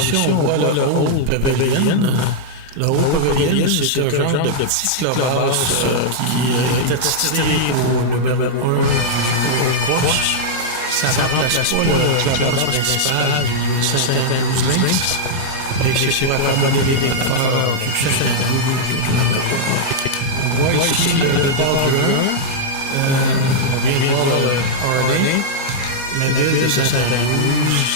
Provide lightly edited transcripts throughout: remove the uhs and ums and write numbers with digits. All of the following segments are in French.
ici, on voit le Old Pavilion. Le Old Pavilion, c'est un genre de petit clubhouse qui est attitré au numéro 1 du Old Course. Ça ne remplace pas le clubhouse principal du Saint-Andrews Links, mais c'est pour accommoder les défenseurs du Saint-Andrews du numéro 1. On voit ici le départ du 1. On vient de voir le Harding, la ville de Saint-Andrews,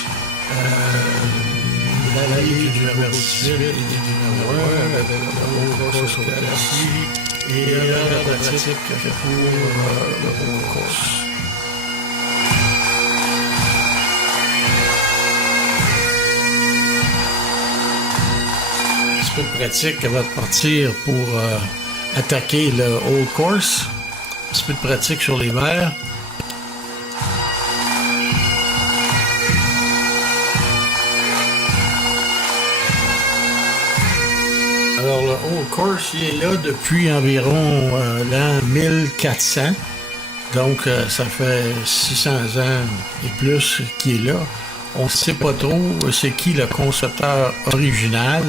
la ligne du numéro 18 et du numéro 1 avec le Old Course au Galaxy et l'heure de pratique pour le Old Course. Un peu de pratique avant de partir pour attaquer le Old Course. Un petit peu de pratique sur les verts. Alors le Old Course, il est là depuis environ l'an 1400. Donc ça fait 600 ans et plus qu'il est là. On ne sait pas trop c'est qui le concepteur original.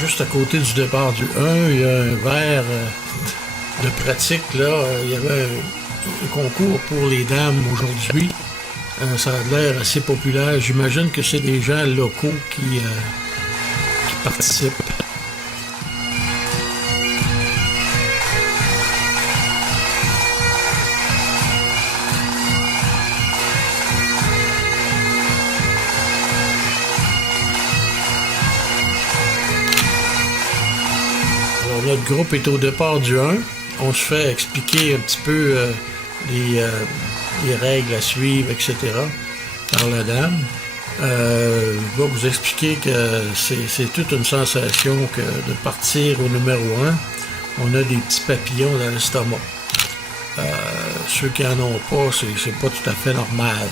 Juste à côté du départ du 1, il y a un verre de pratique. Là, il y avait un concours pour les dames aujourd'hui. Ça a l'air assez populaire. J'imagine que c'est des gens locaux qui participent. Notre groupe est au départ du 1. On se fait expliquer un petit peu les règles à suivre, etc. par la dame. Je vais vous expliquer que c'est toute une sensation que de partir au numéro 1. On a des petits papillons dans l'estomac. Ceux qui n'en ont pas, c'est pas tout à fait normal.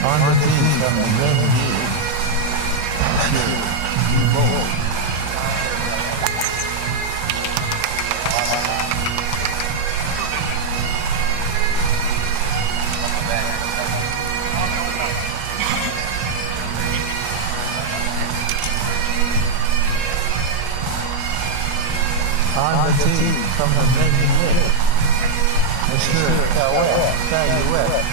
On the team from the Glen View, Monsieur Dubois. On the team from the Glen View, Monsieur Caillouet.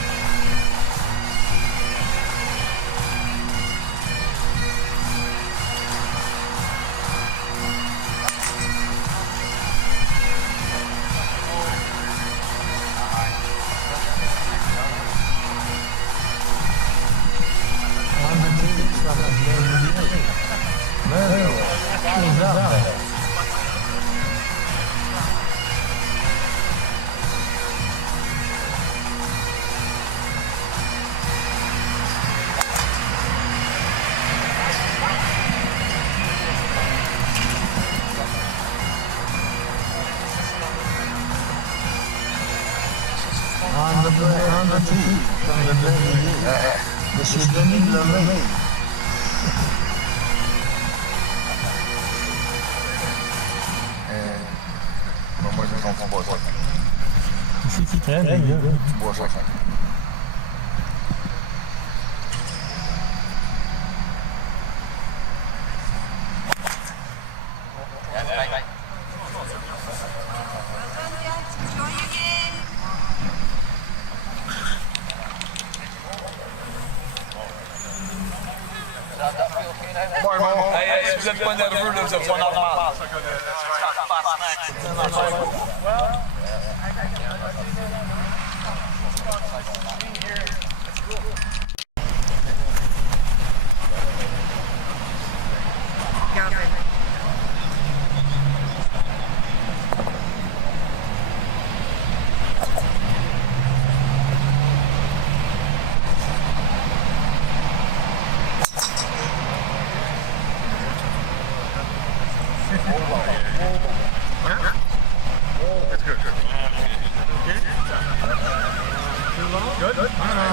On the team from the Glen Monsieur Denis Lemay. Moi, je sens bois ça. C'est qui traîne, les gars? Tu bois ça. Si vous n'êtes pas nerveux, là, vous êtes pas normal.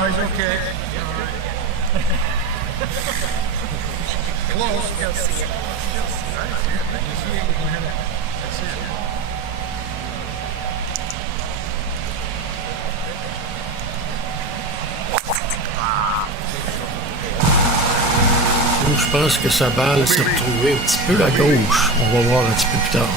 he's okay. Close. You'll see it. Je pense que sa balle s'est retrouvée un petit peu à gauche. On va voir un petit peu plus tard.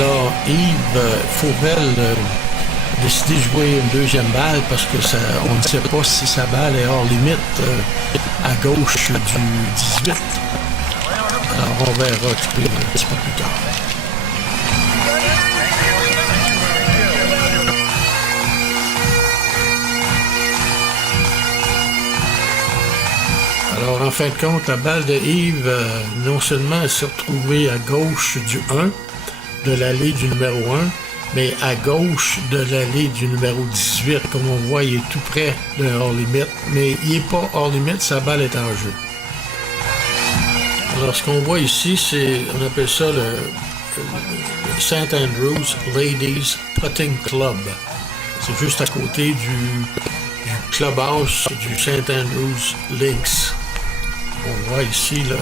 Alors, Yves Fauvel a décidé de jouer une deuxième balle parce que on ne sait pas si sa balle est hors limite à gauche du 18. Alors, on verra un petit peu plus tard. Alors, en fin de compte, la balle de Yves, non seulement elle s'est retrouvée à gauche du 1, de l'allée du numéro 1, mais à gauche de l'allée du numéro 18. Comme on voit, il est tout près de hors-limite, mais il n'est pas hors-limite, sa balle est en jeu. Alors, ce qu'on voit ici, on appelle ça le St. Andrews Ladies Putting Club. C'est juste à côté du clubhouse du St. Andrews Links. On voit ici le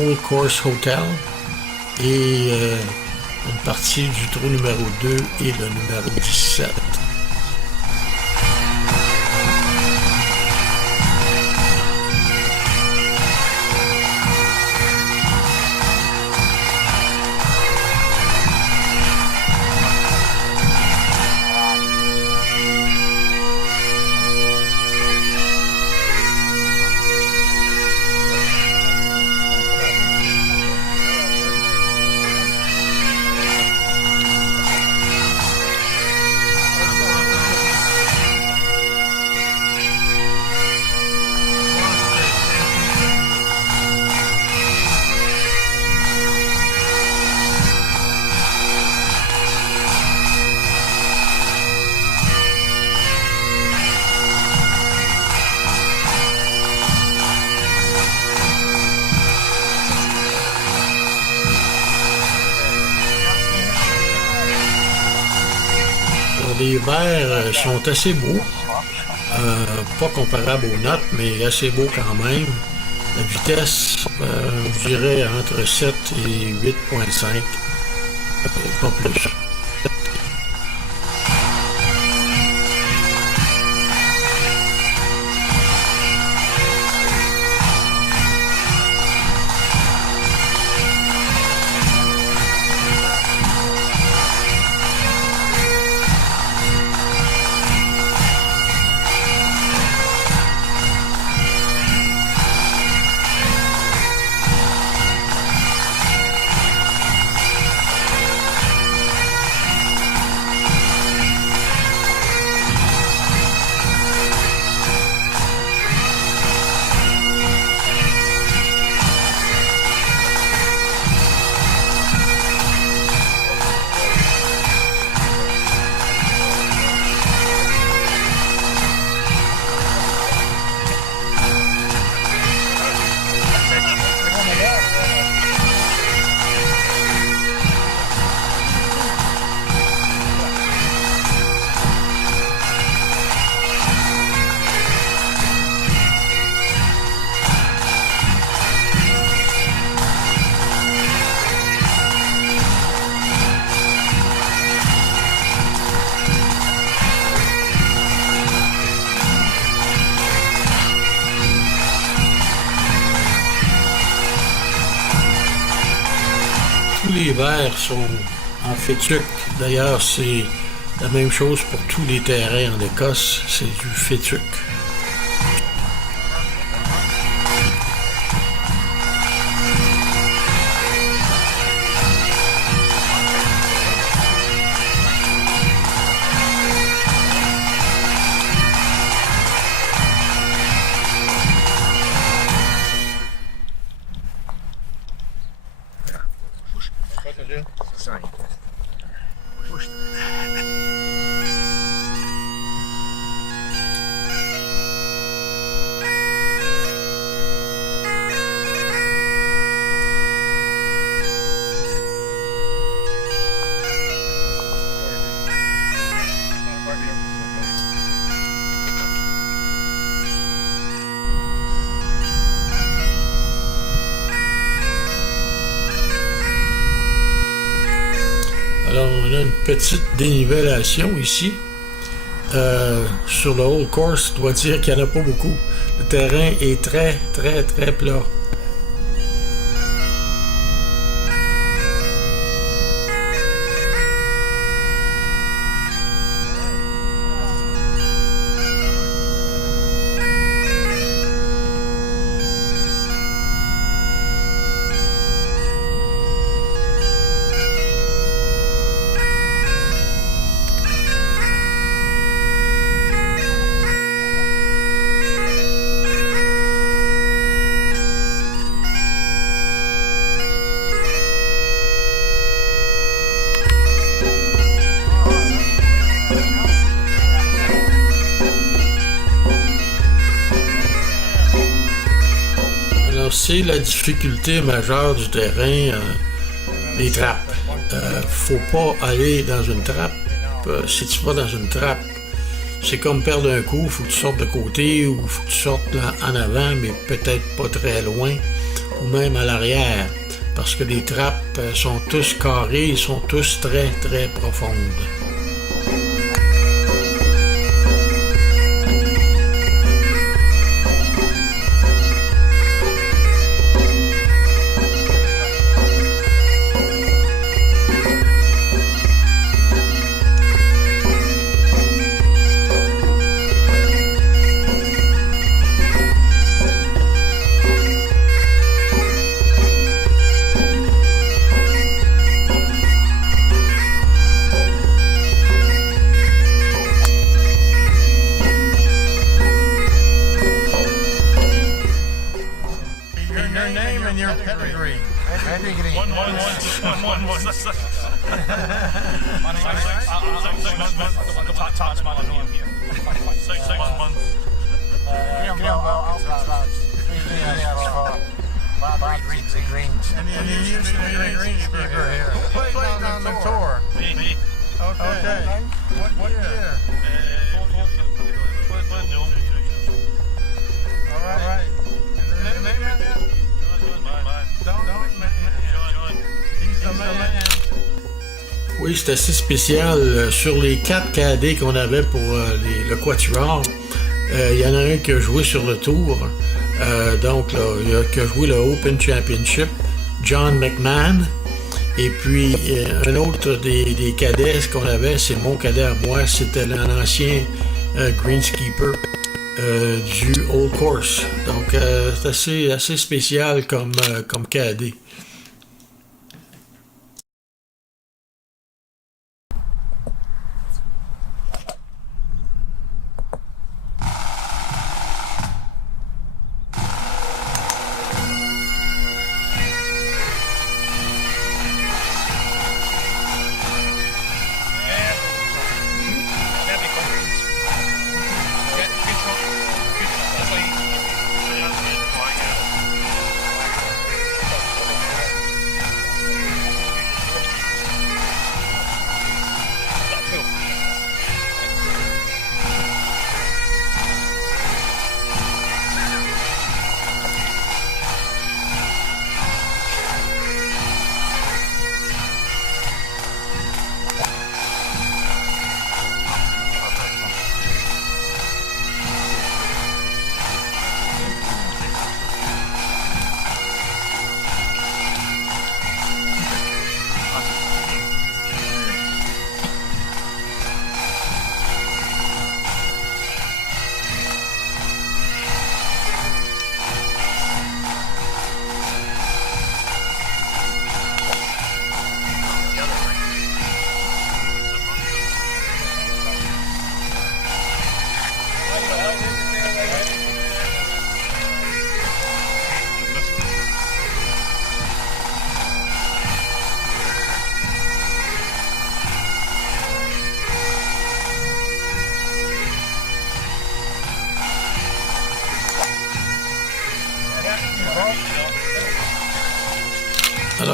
Old Course Hotel et une partie du trou numéro 2 et le numéro 17. Les verts sont assez beaux, pas comparables aux notes, mais assez beaux quand même. La vitesse, je dirais entre 7 et 8.5, pas plus. verts sont en fétuque. D'ailleurs, c'est la même chose pour tous les terrains en Écosse, c'est du fétuque. Sorry. Alors, on a une petite dénivellation ici. Sur le Old Course, je dois dire qu'il n'y en a pas beaucoup. Le terrain est très, très, très plat. C'est la difficulté majeure du terrain, les trappes. Faut pas aller dans une trappe. Si tu vas dans une trappe, c'est comme perdre un coup, faut que tu sortes de côté ou faut que tu sortes en avant, mais peut-être pas très loin, ou même à l'arrière, parce que les trappes sont tous carrées, sont tous très très profondes. Oui, c'est assez spécial. Sur les 4 cadets qu'on avait pour le Quatuor, il y en a un qui a joué sur le tour. Donc, là, il a qui a joué le Open Championship, John McMahon. Et puis, un autre des cadets qu'on avait, c'est mon cadet à moi, c'était l'ancien greenskeeper du Old Course. Donc, c'est assez spécial comme cadet.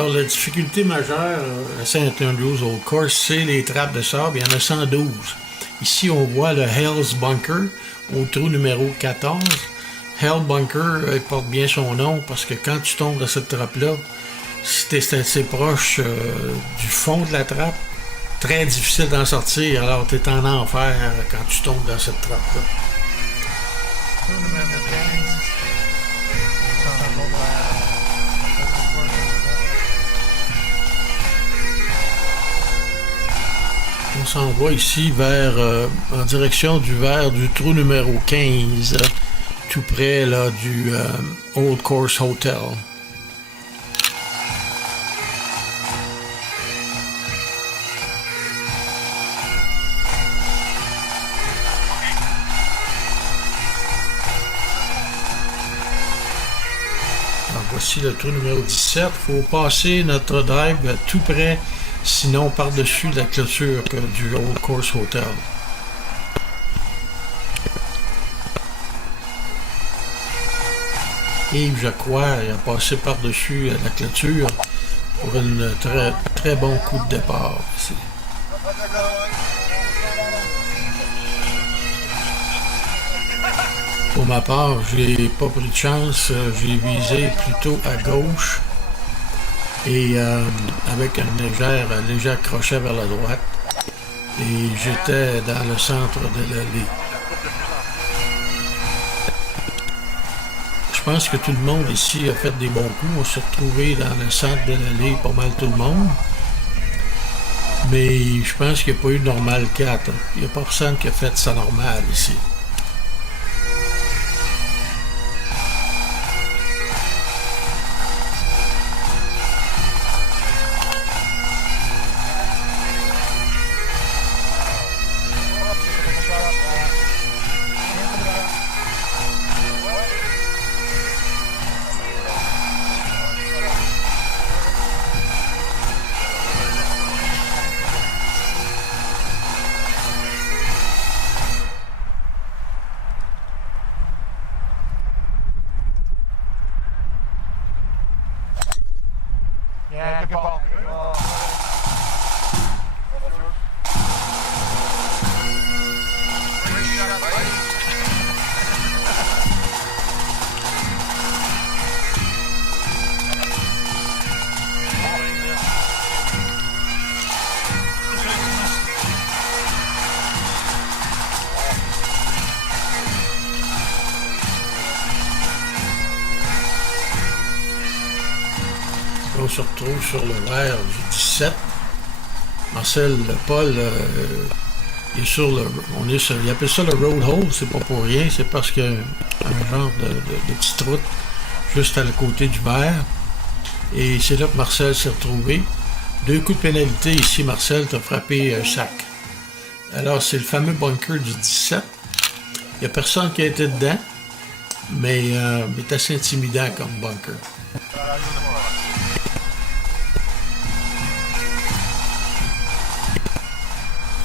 Alors, la difficulté majeure à St. Andrews Old Course, c'est les trappes de sable. Il y en a 112. Ici, on voit le Hell's Bunker au trou numéro 14. Hell Bunker porte bien son nom parce que quand tu tombes dans cette trappe-là, si tu es assez proche du fond de la trappe, très difficile d'en sortir. Alors, tu es en enfer quand tu tombes dans cette trappe-là. On s'en va ici vers, en direction du verre du trou numéro 15, tout près là, du Old Course Hotel. Alors, voici le trou numéro 17. Il faut passer notre drive tout près, sinon par-dessus la clôture du Old Course Hotel. Yves, je crois, il a passé par-dessus la clôture pour un très, très bon coup de départ ici. Pour ma part, j'ai pas pris de chance, j'ai visé plutôt à gauche et avec un léger crochet vers la droite, et j'étais dans le centre de l'allée. Je pense que tout le monde ici a fait des bons coups. On s'est retrouvé dans le centre de l'allée, pas mal tout le monde. Mais je pense qu'il n'y a pas eu de normal 4. Il n'y a pas personne qui a fait ça normal ici. Yeah, good ball. Good ball. On se retrouve sur le verre du 17. Marcel Paul il est sur le. Il appelle ça le road hole, c'est pas pour rien, c'est parce qu'il y a un genre de petite route juste à le côté du verre. Et c'est là que Marcel s'est retrouvé. 2 coups de pénalité ici, Marcel t'a frappé un sac. Alors c'est le fameux bunker du 17. Il n'y a personne qui a été dedans, mais il est assez intimidant comme bunker.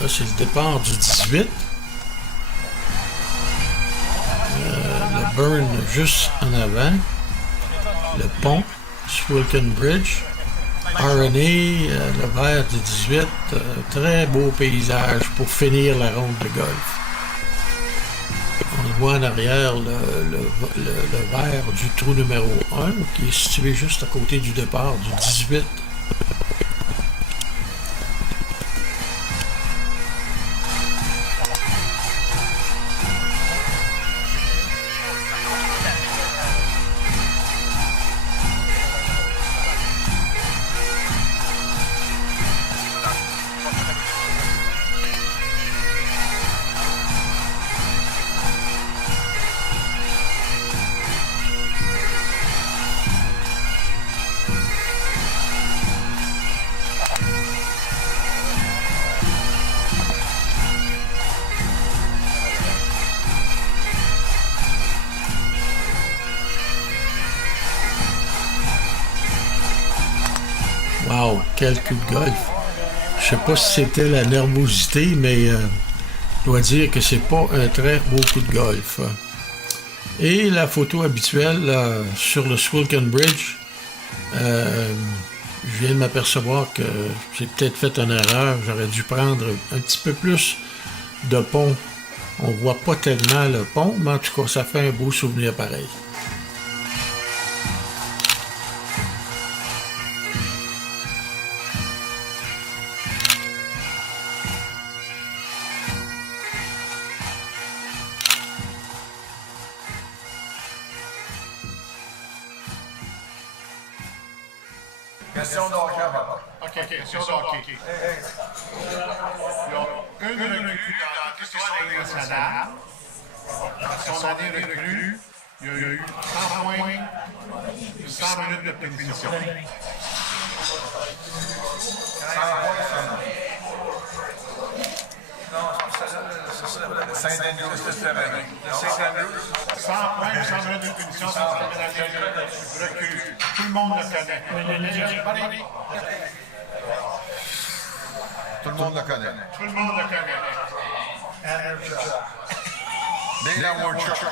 Là, c'est le départ du 18. Le burn juste en avant. Le pont, Swilken Bridge. RNA, le verre du 18. Très beau paysage pour finir la ronde de golf. On voit en arrière le verre du trou numéro 1 qui est situé juste à côté du départ du 18. Wow, quel coup de golf. Je sais pas si c'était la nervosité, mais je dois dire que c'est pas un très beau coup de golf. Et la photo habituelle sur le Swilken Bridge, je viens de m'apercevoir que j'ai peut-être fait une erreur. J'aurais dû prendre un petit peu plus de pont. On voit pas tellement le pont, mais en tout cas, ça fait un beau souvenir pareil. Question de hockey avant. OK, question de hockey. Il y a une recrue dans l'histoire de la Ligue nationale. Dans son année recrue, il y a eu 100 points et 100 minutes de punition. 100 Saint-Andrew, c'est cette année. Saint-Andrew. 100 points et 100 minutes de punition, ça s'appelle la Ligue recrue. Tout le monde le connaît. Tout le monde le connaît. Tout le monde le connaît. Dale Workshop.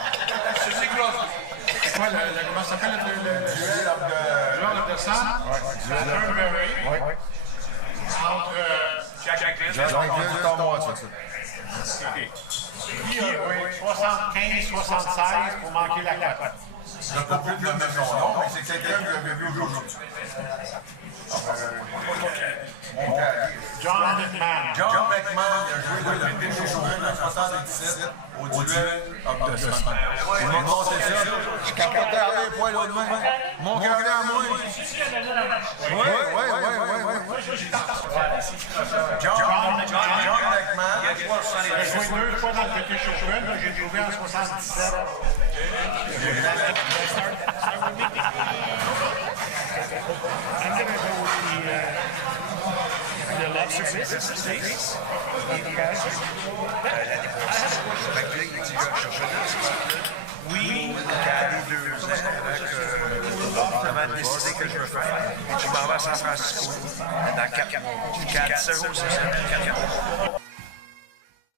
C'est quoi, comment ça s'appelle le joueur de sang? Turnberry. Entre Jack Glynn, c'est en moi, ça. qui a joué 75-76 pour manquer la capote. Je ne peux plus le nommer son nom, mais c'est quelqu'un que j'avais vu aujourd'hui. John McMahon. John McMahon, il a joué le premier journée de 77 au duel of the Sun. Il m'a montré ça. Je capotais à les poils l'autre main. Mon gars à moi. Oui. John McMahon. J'ai joué 2 fois dans le British Open, j'ai joué en 77. Oui, quand les 2 ans, avant de décider que je veux faire, je m'en vais à San Francisco dans 4 mois. 4 secondes, c'est ça, 4 mois.